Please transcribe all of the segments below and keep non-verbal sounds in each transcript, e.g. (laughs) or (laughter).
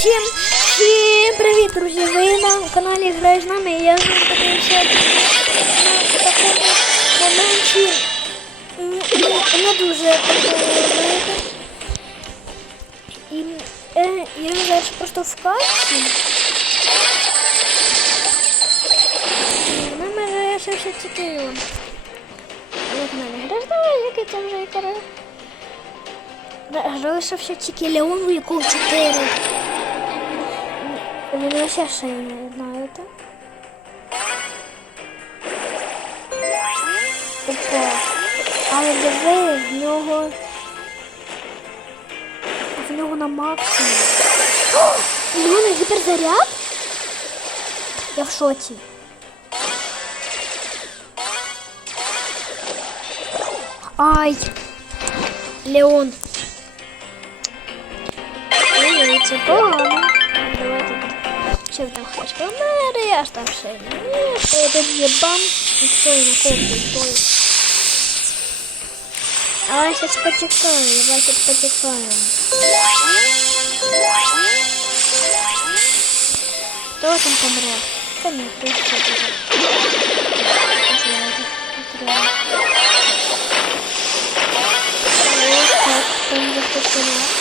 Всім, всім привіт, друзі! Ви на каналі Грай з нами. і Я з вами подивився на такому моменті не дуже такого. І е, я зараз просто в касті. Вона мене лишився тільки він. Як мене граш, давай, який там вже яка Залишився тільки Леон, у якого 4. Він ще ще не знаєте. Опа. Але диви, в нього. В нього на максимум. У нього на? Я в шоці. Ай! Леон. Ой, це погано. Давайте. Що ви там хочете? У мене я ж там ще ні. Я тут є бам. І все, і на копі, той. А я сейчас потекаю, давайте потекаем. Кто там помре? Конечно, все тут. Вот так, там за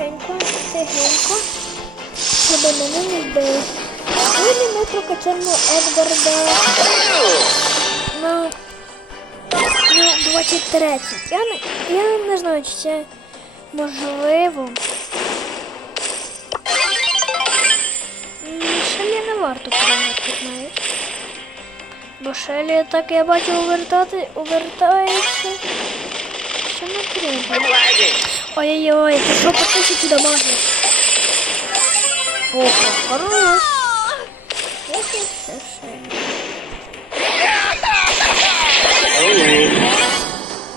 Тихенько, тихенько. Щоб мене не вбили. Сьогодні ми прокачаємо Едварда на, на 23. Я не, я не знаю, чи це можливо. Шелі не варто прийняти навіть. Бо Шелі, так я бачу, увертати, увертається. Що не треба? Ой-ой-ой, ти що по тисячі дамажиш? О, хорош.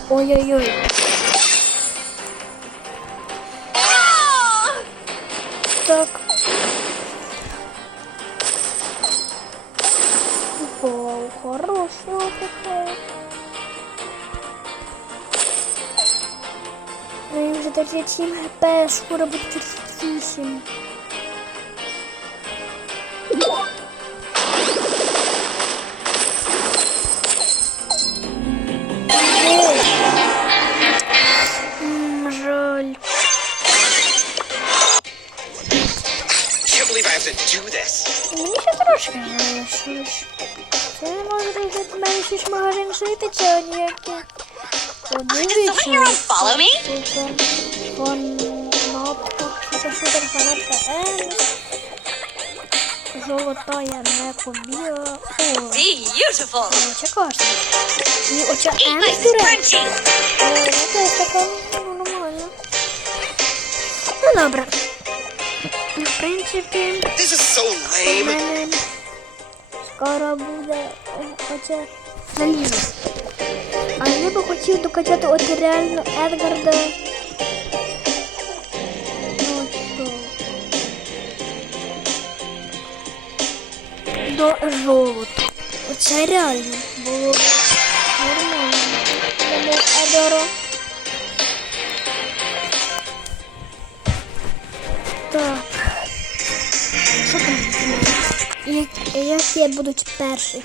Ой-ой-ой. 48 HP, skóra pod 48. musisz może większej tycioniaki. Does someone here follow me? Фанатка, супер-супер фанатка Енс. Золота я не побіла. О, Beautiful. оця класна. І оця Eat Енс, nice до and речі. crunchy. Е, Якась така ну, нормальна. Ну добре. В принципі, This is so lame. мене скоро буде е, оце залізо. А я би хотів докачати от реально Едгарда. До золота. Оце реально було нормально. Тому Едоро. Так. Що там? Як, які будуть перші?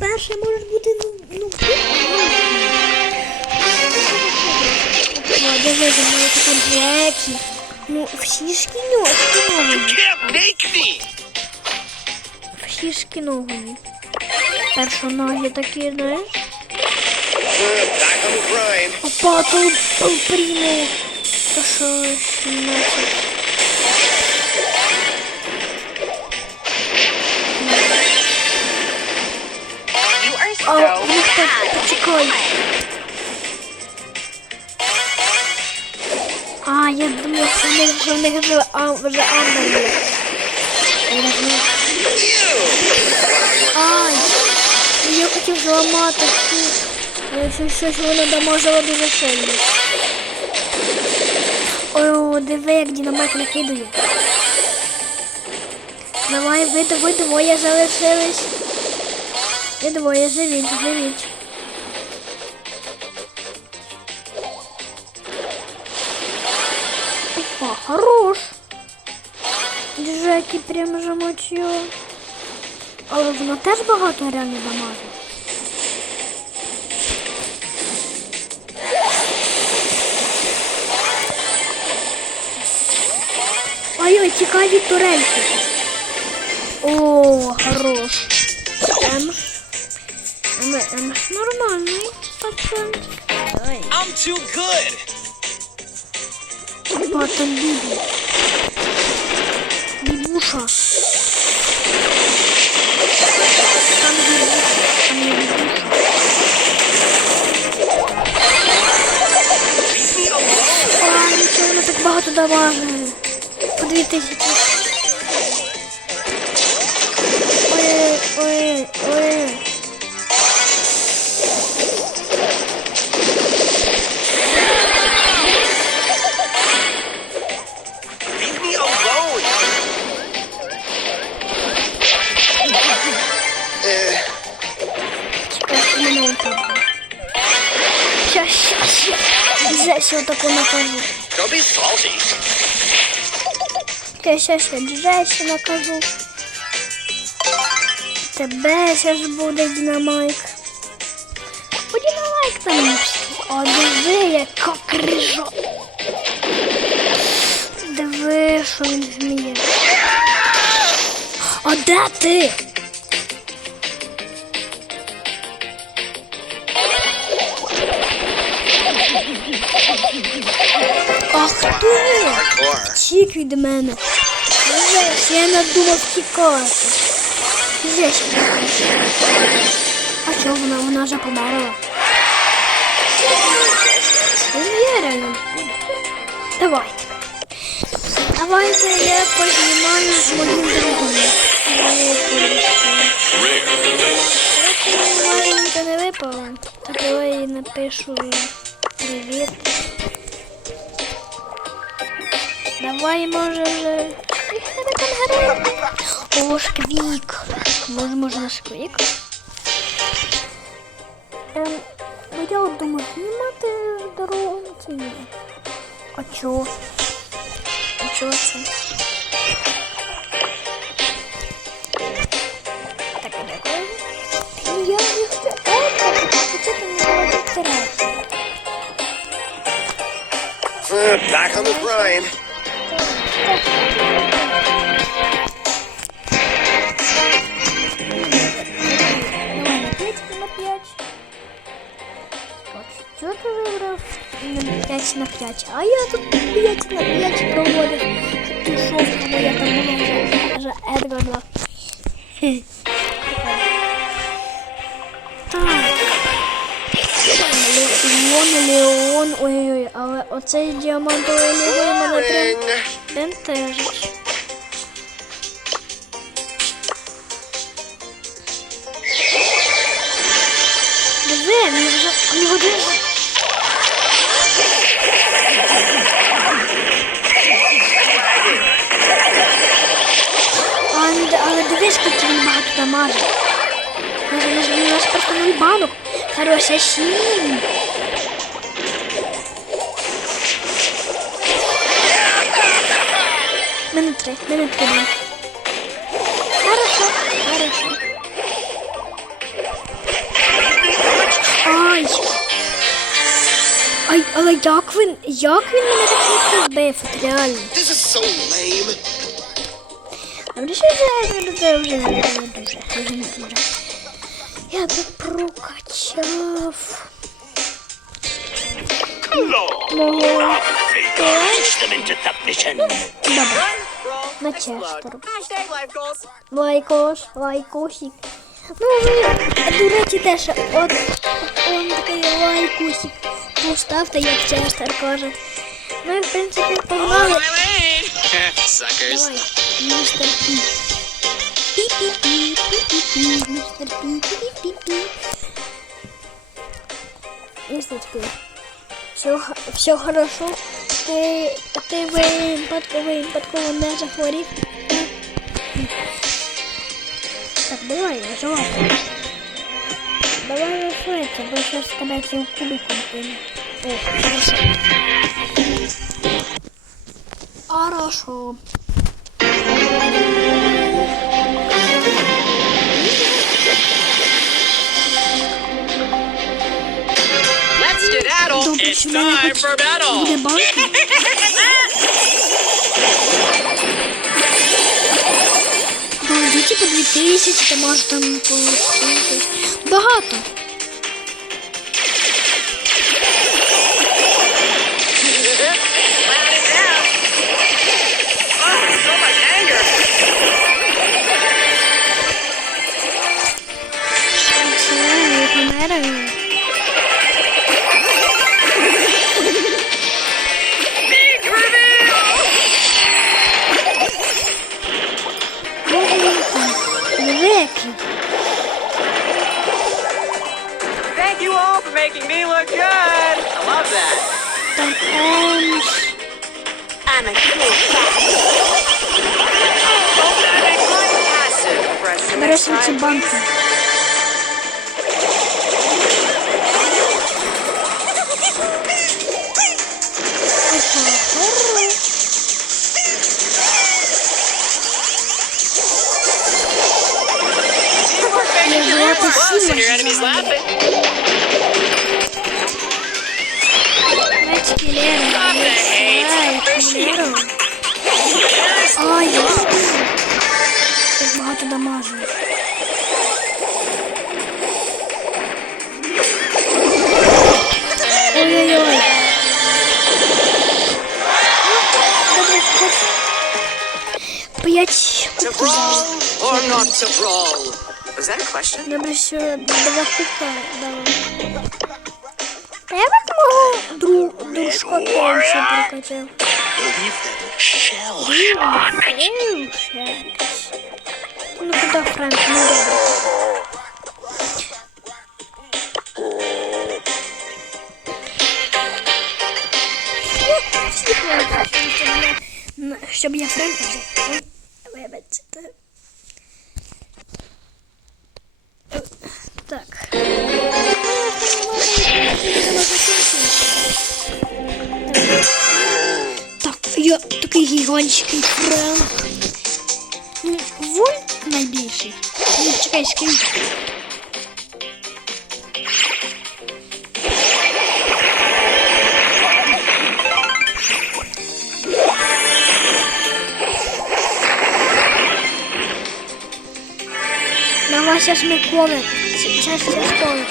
Перший може бути, ну, ну, ну, дивіться, ну, така Джекі. Ну, всі шкіно, шкіновані. Шкіновані. Персонажі такі, знаєш? Опа, тут прийму. То що, значить? You are so А, ну, так, почекай. А, я думав, що в них, вже, а, вже Амбер є. Я. Ай, я хотів зламати цю. Щось, воно дамажило дуже сильно. О, диви, як динамайк накидує. Давай, вийди, вийди, моя залишилась. І двоє, живіть, живіть. Опа, хорош. Джекі прям замочив. Але воно теж багато реально дамажить. Ой-ой, тікай від турельки. О, хорош. Ем. Ем, ем, нормальний пацан. I'm too good. Опа, там Бібуша. Там Бібуша. Там є Бібуша. А, нічого, вона так багато дамажує. По дві тисячі. Я ще Джесі накажу. Тебе ж буде динамайк. У динамайк там. О, диви, яка крижа. Диви, що він вміє. А де ти? Ти! Hardcore. Від мене. Жесть, я надумав тікати. Жесть. А чого вона? Вона вже померла. Я реально буду. Давайте. Я познімаю з моїм другом. Нічого не випало. Так я напишу привіт. Давай, може вже. О, шквік. Може, можна шквік? Ем, ну я от думаю, знімати дорогу чи ні? А чо? А чо це? Так, дякую. Я не хочу. Почати не давати втирати. Uh, back on the grind. Давай на 5 на 5. Що ти вибрав? На 5 А я тут 5 на 5 проводив. Пішов, тому я там вже, вже Леон, Леон, ой-ой-ой, але оцей діамантовий Леон мене прям бентежить. Диви, мені вже ну, да- але дивись, скільки він багато дамажить. У нас просто нуль банок. Хороша сім. Мене три, мене три банки. Хорошо, хорошо. Ай! Ай, але як він, як він мене так швидко вбив, от реально. This is so lame. Добре, що вже не дуже, вже не дуже, вже не дуже. Я би прокачав. Мого. Teach them into submission. Добре. На честеру. Hashtag life goals. Лайкош, лайкосик. Ну, ви, до речі, теж от, он такий лайкосик. Поставте, як честер каже. Ну і, в принципі, погнали. (laughs) Suckers. Давай, мистер Пі. Пі-пі-пі, пі-пі-пі, мистер Пі, пі-пі-пі. Мистер Пі. Все, все хорошо. Ти, ти випадково, випадково не захворів. Так, давай, нажимай. давай я бо сейчас тебе цим кубиком кине. О, хорошо. Хорошо. Skedaddle. time в мене хоч буде банка. Балди, типу 2000, ти там по... Багато. thank you all for making me look good. I love that. Sometimes I'm a good Teraz są ci banki. Close, and your enemy's laughing. Лера, Ай, як багато дамажу. Ой-ой-ой. П'ять кубків. Добре, що два кубка дала. Треба? Я так можу дру, дружка конче прокачав. Believe them. Shell shock. Ей, щас. Ну куди Френк? Ну добре. Ну, всі хлопці, щоб я- ну, Щоб я Френка взяв. Ой, Вибачте. Е, Так. Так, я такий гігантський френк. Ну, Вон найбільший. Ну, чекай, скільки. Давай сейчас мы колы. Сейчас, сейчас колы.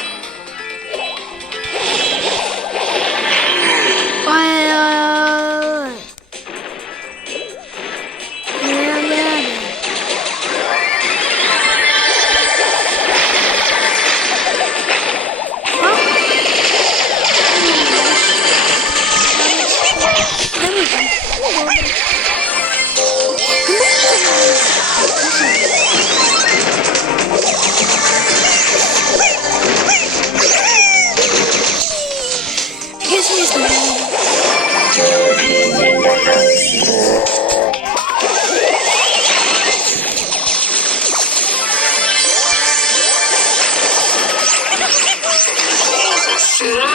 А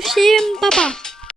лайкос ем, і підписатись. І всім па-па.